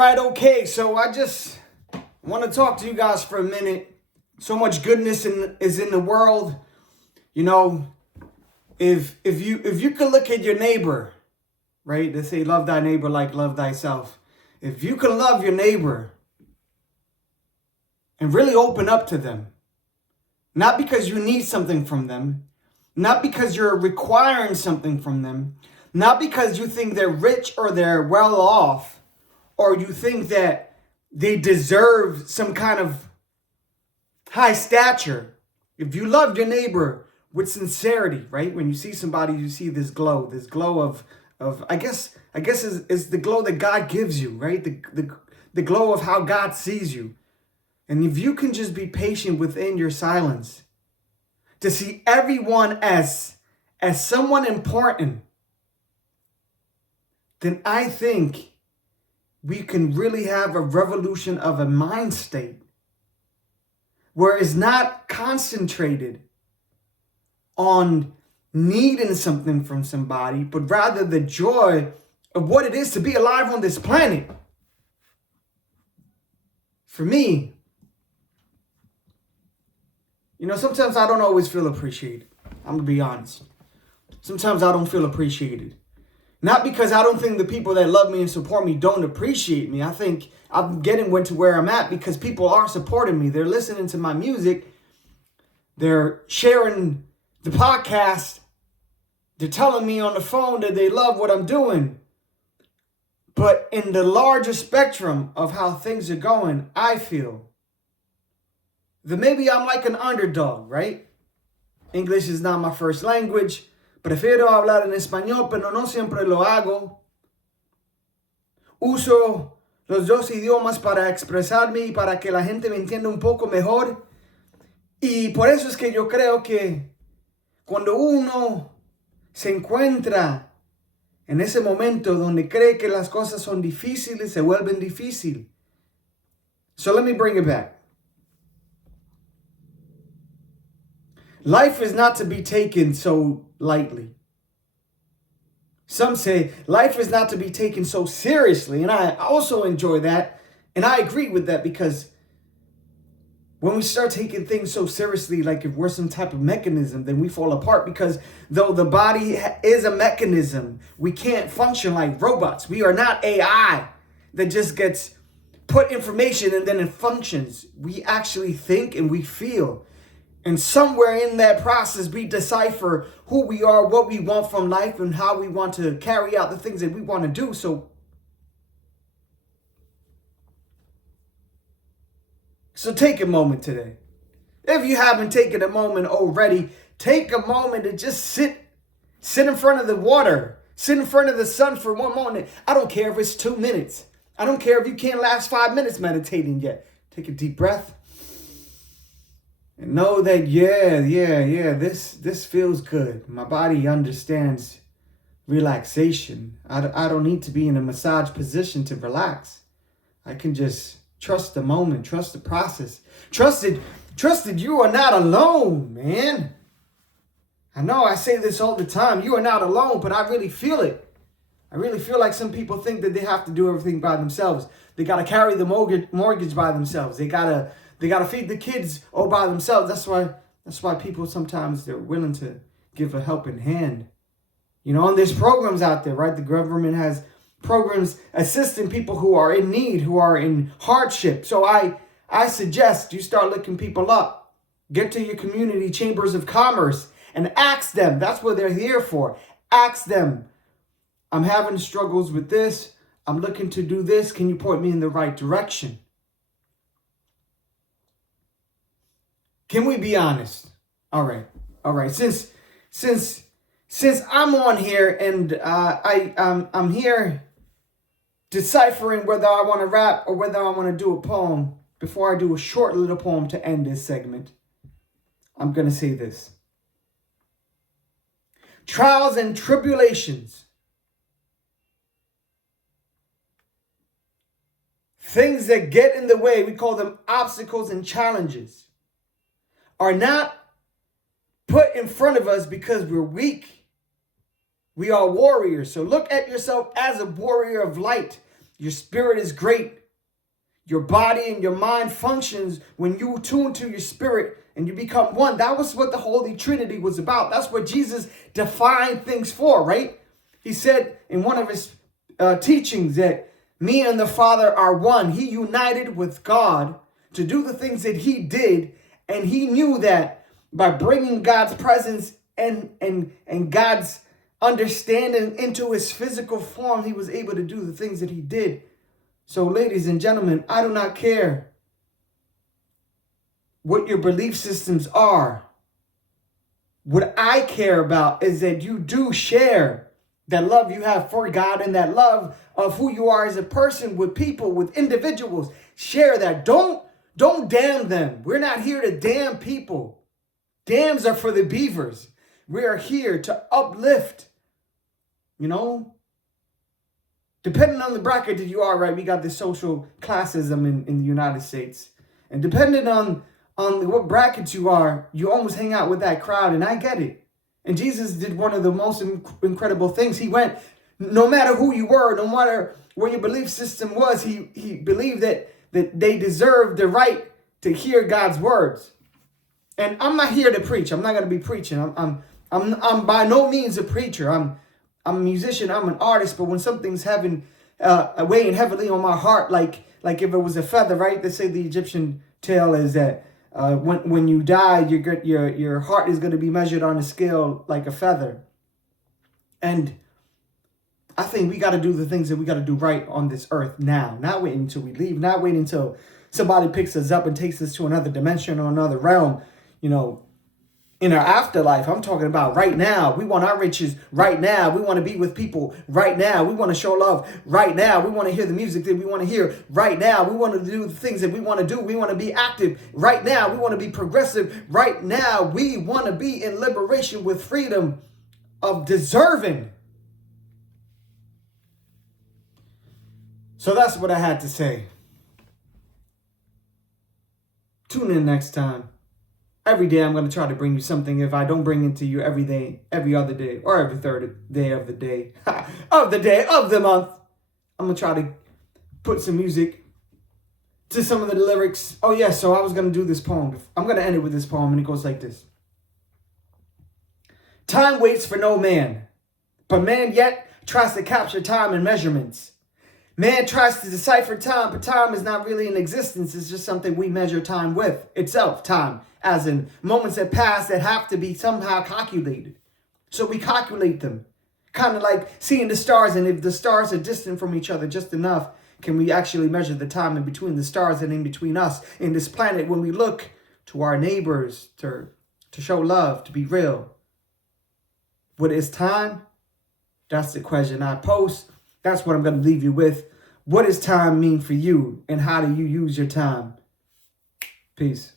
right, okay. So I just want to talk to you guys for a minute. So much goodness is in the world. You know, if you could look at your neighbor, right? They say love thy neighbor like love thyself. If you can love your neighbor and really open up to them, not because you need something from them, not because you're requiring something from them, not because you think they're rich or they're well off, or you think that they deserve some kind of high stature. If you love your neighbor with sincerity, right? When you see somebody, you see this glow of I guess is the glow that God gives you, right? The glow of how God sees you. And if you can just be patient within your silence to see everyone as someone important, then I think we can really have a revolution of a mind state where it's not concentrated on needing something from somebody, but rather the joy of what it is to be alive on this planet. For me, sometimes I don't always feel appreciated. I'm going to be honest. Sometimes I don't feel appreciated. Not because I don't think the people that love me and support me don't appreciate me. I think I'm getting to where I'm at because people are supporting me. They're listening to my music. They're sharing the podcast. They're telling me on the phone that they love what I'm doing. But in the larger spectrum of how things are going, I feel that maybe I'm like an underdog, right? English is not my first language. Prefiero hablar en español, pero no siempre lo hago. Uso los dos idiomas para expresarme y para que la gente me entienda un poco mejor. Y por eso es que yo creo que cuando uno se encuentra en ese momento donde cree que las cosas son difíciles, se vuelven difíciles. So let me bring it back. Life is not to be taken so lightly. Some say life is not to be taken so seriously, and I also enjoy that, and I agree with that, because when we start taking things so seriously, like if we're some type of mechanism, then we fall apart, because though the body is a mechanism, we can't function like robots. We are not AI that just gets put information and then it functions. We actually think and we feel. And somewhere in that process, we decipher who we are, what we want from life, and how we want to carry out the things that we want to do. So take a moment today. If you haven't taken a moment already, take a moment to just sit in front of the water, sit in front of the sun for one moment. I don't care if it's 2 minutes. I don't care if you can't last 5 minutes meditating yet. Take a deep breath. And know that, this feels good. My body understands relaxation. I don't need to be in a massage position to relax. I can just trust the moment, trust the process. Trust that you are not alone, man. I know I say this all the time. You are not alone, but I really feel it. I really feel like some people think that they have to do everything by themselves. They got to carry the mortgage by themselves. They gotta feed the kids all by themselves. That's why people sometimes, they're willing to give a helping hand. And there's programs out there, right? The government has programs assisting people who are in need, who are in hardship. So I suggest you start looking people up. Get to your community chambers of commerce and ask them. That's what they're here for. Ask them, I'm having struggles with this. I'm looking to do this. Can you point me in the right direction? Can we be honest? All right. Since I'm on here and I'm here deciphering whether I want to rap or whether I want to do a poem, before I do a short little poem to end this segment, I'm going to say this. Trials and tribulations, things that get in the way, we call them obstacles and challenges, are not put in front of us because we're weak. We are warriors. So look at yourself as a warrior of light. Your spirit is great. Your body and your mind functions when you tune to your spirit and you become one. That was what the Holy Trinity was about. That's what Jesus defined things for, right? He said in one of his teachings that me and the Father are one. He united with God to do the things that he did. And he knew that by bringing God's presence and God's understanding into his physical form, he was able to do the things that he did. So, ladies and gentlemen, I do not care what your belief systems are. What I care about is that you do share that love you have for God and that love of who you are as a person with people, with individuals. Share that. Don't damn them. We're not here to damn people. Dams are for the beavers. We are here to uplift, Depending on the bracket that you are, right? We got this social classism in the United States. And depending on what bracket you are, you almost hang out with that crowd, and I get it. And Jesus did one of the most incredible things. He went, no matter who you were, no matter what your belief system was, he believed that they deserved the right to hear God's words. And I'm not here to preach. I'm not going to be preaching. I'm by no means a preacher. I'm a musician. I'm an artist. But when something's weighing heavily on my heart, like if it was a feather, right? They say the Egyptian tale is that when you die, your heart is going to be measured on a scale like a feather. And I think we got to do the things that we got to do right on this earth now, not waiting until we leave, not waiting until somebody picks us up and takes us to another dimension or another realm, in our afterlife. I'm talking about right now. We want our riches right now. We want to be with people right now. We want to show love right now. We want to hear the music that we want to hear right now. We want to do the things that we want to do. We want to be active right now. We want to be progressive right now. We want to be in liberation with freedom of deserving. So that's what I had to say. Tune in next time. Every day I'm going to try to bring you something. If I don't bring it to you every day, every other day, or every third day of the day, of the month, I'm going to try to put some music to some of the lyrics. Oh yeah, so I was going to do this poem. I'm going to end it with this poem, and it goes like this. Time waits for no man, but man yet tries to capture time in measurements. Man tries to decipher time, but time is not really in existence. It's just something we measure time with. Itself, time, as in moments that pass that have to be somehow calculated. So we calculate them. Kind of like seeing the stars, and if the stars are distant from each other just enough, can we actually measure the time in between the stars and in between us in this planet when we look to our neighbors to show love, to be real? What is time? That's the question I pose. That's what I'm going to leave you with. What does time mean for you, and how do you use your time? Peace.